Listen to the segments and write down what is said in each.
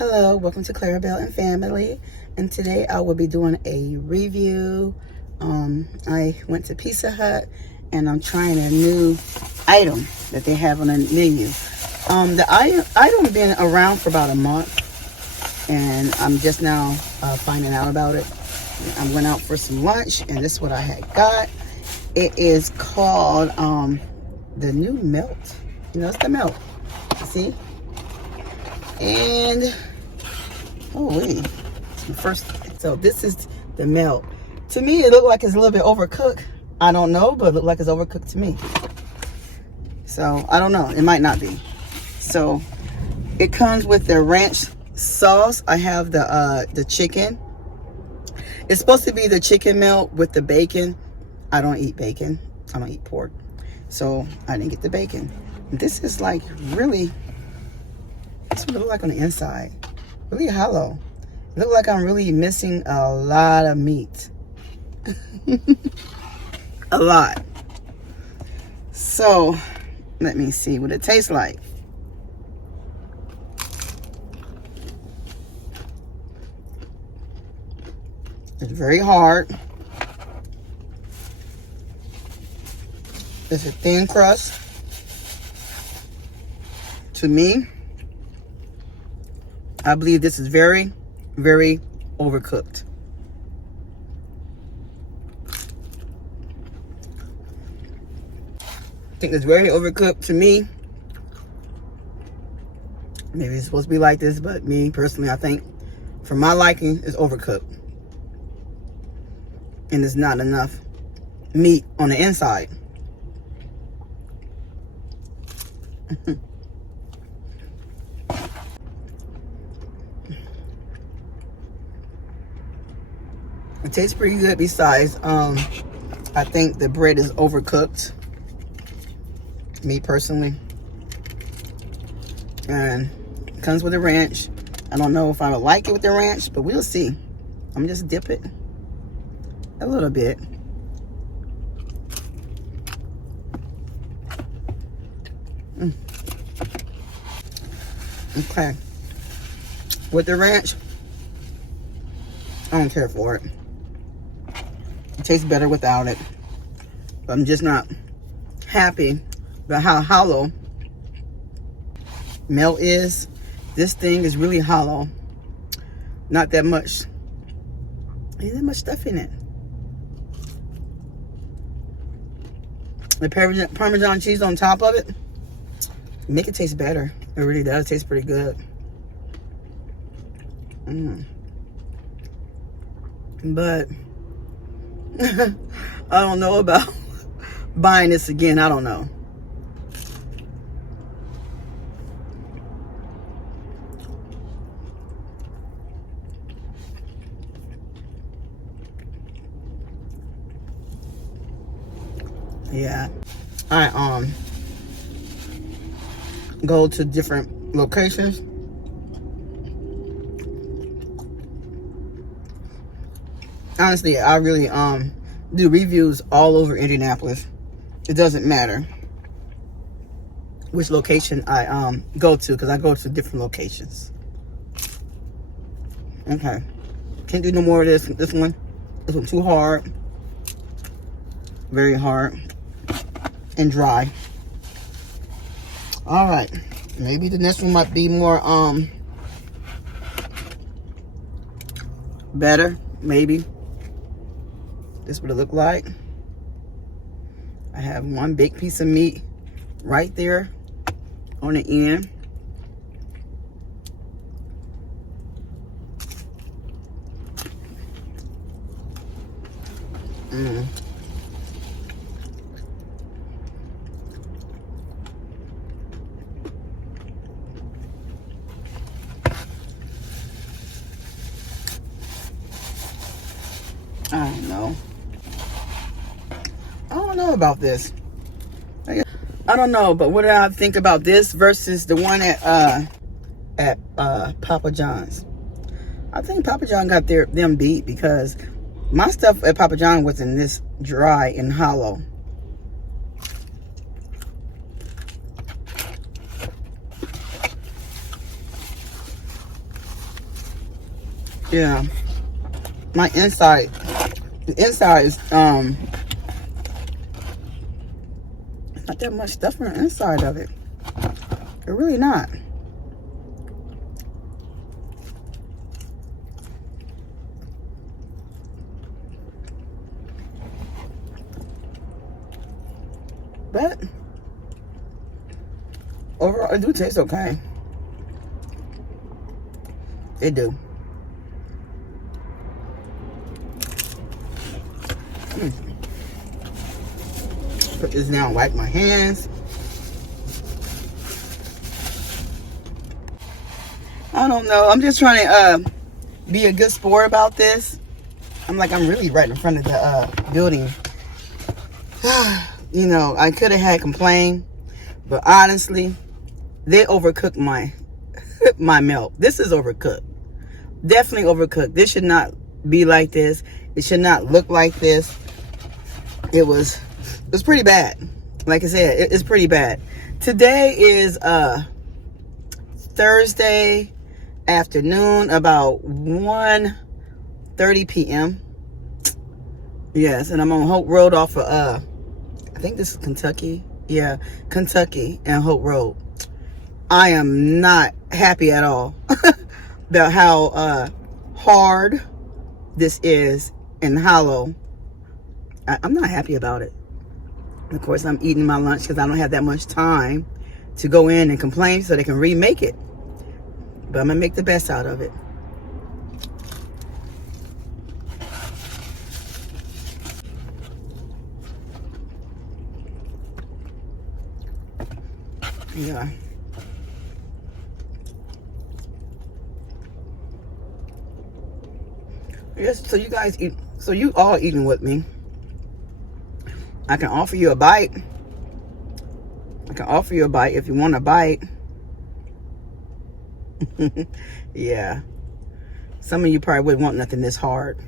Hello, welcome to Clarabelle and Family, and today I will be doing a review. I went to Pizza Hut and I'm trying a new item that they have on the menu. The item been around for about a month and I'm just now finding out about it. I went out for some lunch and this is what I had got. It is called the new melt. You know, it's the melt. See? And oh wait, it's my first. So this is the melt. To me, it looked like it's a little bit overcooked. I don't know, but it looked like it's overcooked to me. So I don't know. It might not be. So it comes with the ranch sauce. I have the chicken. It's supposed to be the chicken melt with the bacon. I don't eat bacon. I don't eat pork, so I didn't get the bacon. This is like really. That's what it looks like on the inside. Really hollow. It looks like I'm really missing a lot of meat. A lot. So, let me see what it tastes like. It's very hard. It's a thin crust. To me, I believe this is very, very overcooked. I think it's very overcooked to me. Maybe it's supposed to be like this, but me personally, I think for my liking, it's overcooked. And there's not enough meat on the inside. It tastes pretty good. Besides, I think the bread is overcooked. Me personally. And it comes with a ranch. I don't know if I would like it with the ranch, but we'll see. I'm just dip it a little bit. Okay. With the ranch, I don't care for it. It tastes better without it. But I'm just not happy about how hollow melt is. This thing is really hollow. Not that much. Ain't that much stuff in it. The Parmesan cheese on top of it make it taste better. It really does taste pretty good. But I don't know about buying this again. I don't know. Yeah. I go to different locations. Honestly, I really do reviews all over Indianapolis. It doesn't matter which location I go to, because I go to different locations. Okay. Can't do no more of this. This one too hard. Very hard and dry. All right. Maybe the next one might be more better. Maybe. This is what it look like. I have one big piece of meat right there on the end. I don't know. I don't know about this. I don't know, but what do I think about this versus the one at Papa John's? I think Papa John got them beat, because my stuff at Papa John wasn't this dry and hollow. Yeah. My inside, the inside is not that much stuff on the inside of it. They're really not. But overall, it do taste okay. It do. Put this down, wipe my hands. I don't know. I'm just trying to be a good sport about this. I'm really right in front of the building. You know, I could have had complained, but honestly, they overcooked my my milk. This is overcooked. Definitely overcooked. This should not be like this. It should not look like this. It was pretty bad. Like I said, it's pretty bad. Today is Thursday afternoon, about 1:30 p.m. Yes, and I'm on Hope Road off of I think this is Kentucky. Yeah, Kentucky and Hope Road. I am not happy at all about how hard this is and hollow. I'm not happy about it. Of course, I'm eating my lunch because I don't have that much time to go in and complain so they can remake it. But I'm going to make the best out of it. Yeah. Yes, so you guys eat, so you all eating with me. I can offer you a bite. I can offer you a bite if you want a bite. Yeah. Some of you probably wouldn't want nothing this hard.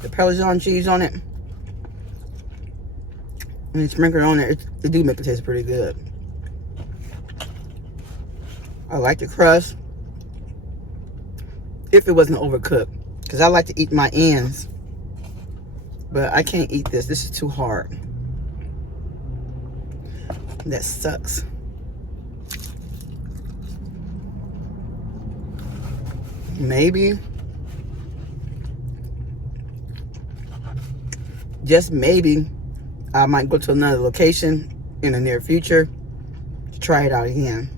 The Parmesan cheese on it. And sprinkle on it. It do make it taste pretty good. I like the crust. If it wasn't overcooked. Because I like to eat my ends. But I can't eat this. This is too hard. That sucks. Maybe. Just maybe. I might go to another location in the near future to try it out again.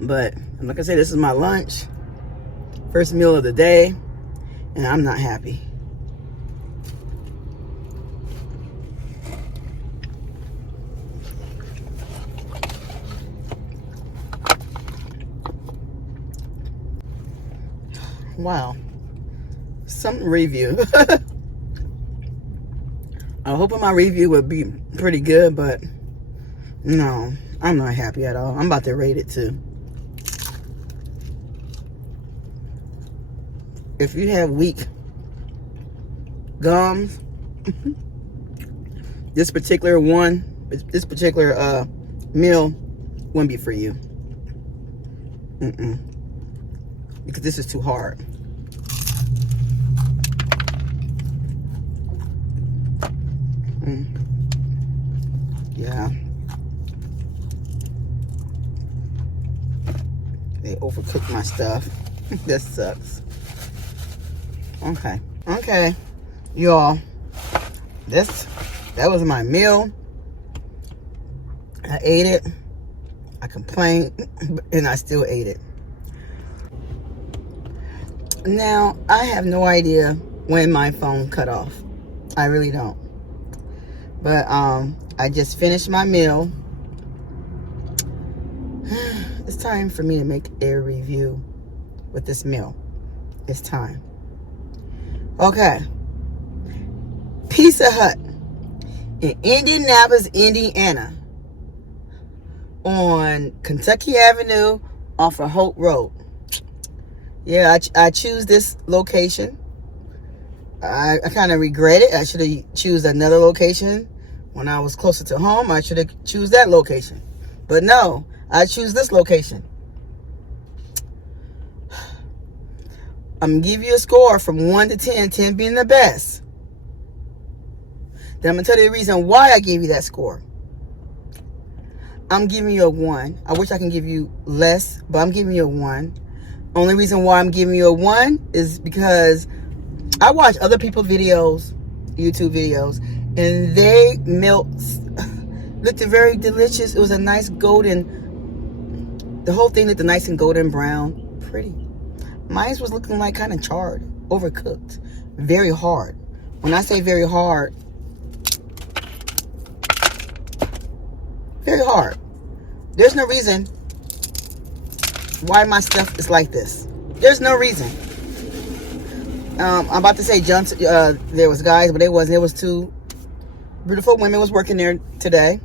But like I said, this is my lunch. First meal of the day. And I'm not happy. Wow. Some review. I hope my review would be pretty good, but no, I'm not happy at all. I'm about to rate it too. If you have weak gums, this particular meal wouldn't be for you. Because this is too hard. Yeah. They overcooked my stuff. That sucks. Okay, y'all. That was my meal. I ate it. I complained, and I still ate it. Now, I have no idea when my phone cut off. I really don't. But I just finished my meal. It's time for me to make a review with this meal. It's time. Okay. Pizza Hut in Indianapolis, Indiana, on Kentucky Avenue off of Hope Road. Yeah, I choose this location. I kind of regret it. I should have choose another location When I was closer to home, I should have choose that location. But no, I choose this location. I'm going to give you a score from 1 to 10, 10 being the best. Then I'm going to tell you the reason why I gave you that score. I'm giving you a 1. I wish I can give you less, but I'm giving you a 1. Only reason why I'm giving you a 1 is because I watch other people's videos, YouTube videos, and they milk looked very delicious. It was a nice golden, the whole thing looked nice and golden brown, pretty. Mine was looking like kind of charred, overcooked, very hard. When I say very hard, very hard. There's no reason why my stuff is like this. There's no reason. I'm about to say there was guys, but they wasn't. There was 2 beautiful women was working there today,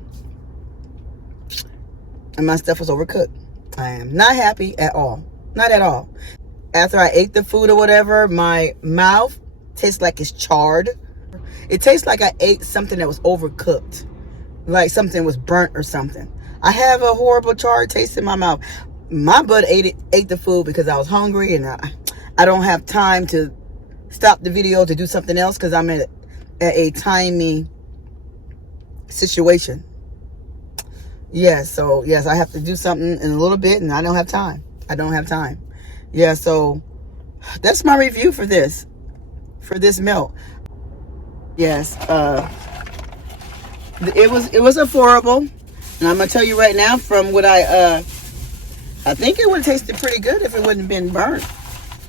and my stuff was overcooked. I am not happy at all. Not at all. After I ate the food or whatever, my mouth tastes like it's charred. It tastes like I ate something that was overcooked, like something was burnt or something. I have a horrible charred taste in my mouth. My butt ate the food because I was hungry, and I don't have time to stop the video to do something else because I'm at a timey situation. Yes, so yes, I have to do something in a little bit, and I don't have time. Yeah, so that's my review for this milk. Yes, it was affordable, and I'm gonna tell you right now, from what I think it would have tasted pretty good if it wouldn't have been burnt.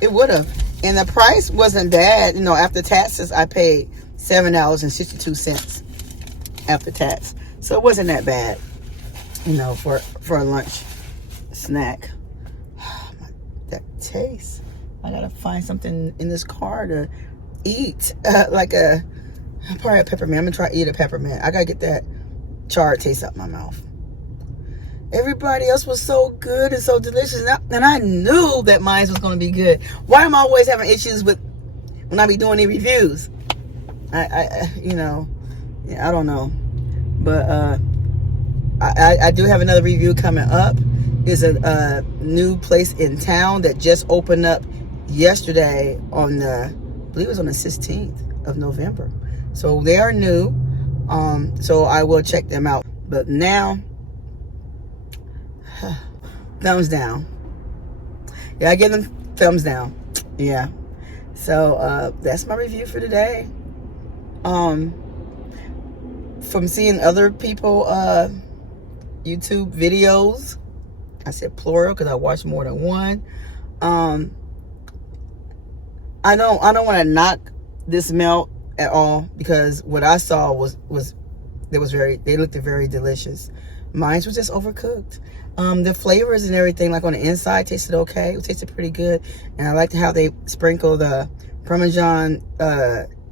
It would have, and the price wasn't bad. You know, after taxes, I paid $7.62 after tax, so it wasn't that bad. You know, for a lunch snack. That taste. I gotta find something in this car to eat, probably a peppermint. I'm gonna try to eat a peppermint. I gotta get that charred taste out my mouth. Everybody else was so good and so delicious, and I knew that mine was gonna be good. Why am I always having issues with when I be doing the reviews? I don't know, but I do have another review coming up. Is a new place in town that just opened up yesterday on I believe it was on the 16th of November. So they are new. So I will check them out. But now, thumbs down. Yeah, I give them thumbs down. Yeah. So that's my review for today. From seeing other people YouTube videos, I said plural because I watched more than one. I don't want to knock this milk at all, because what I saw was they looked very delicious. Mine was just overcooked. The flavors and everything, like on the inside, tasted okay. It tasted pretty good, and I liked how they sprinkled the Parmesan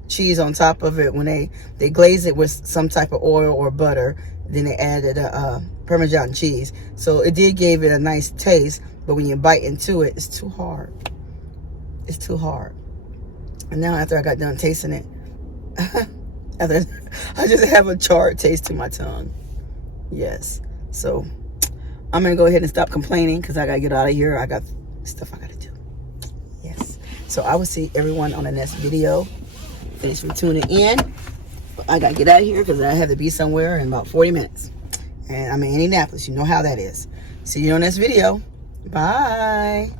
cheese on top of it when they glazed it with some type of oil or butter. Then they added Parmesan cheese, so it did give it a nice taste. But when you bite into it, it's too hard. It's too hard. And now after I got done tasting it, I just have a charred taste to my tongue. Yes. So I'm gonna go ahead and stop complaining because I gotta get out of here. I got stuff I gotta do. Yes. So I will see everyone on the next video. Thanks for tuning in. I gotta get out of here because I have to be somewhere in about 40 minutes. And I'm in Indianapolis. You know how that is. See you on this video. Bye.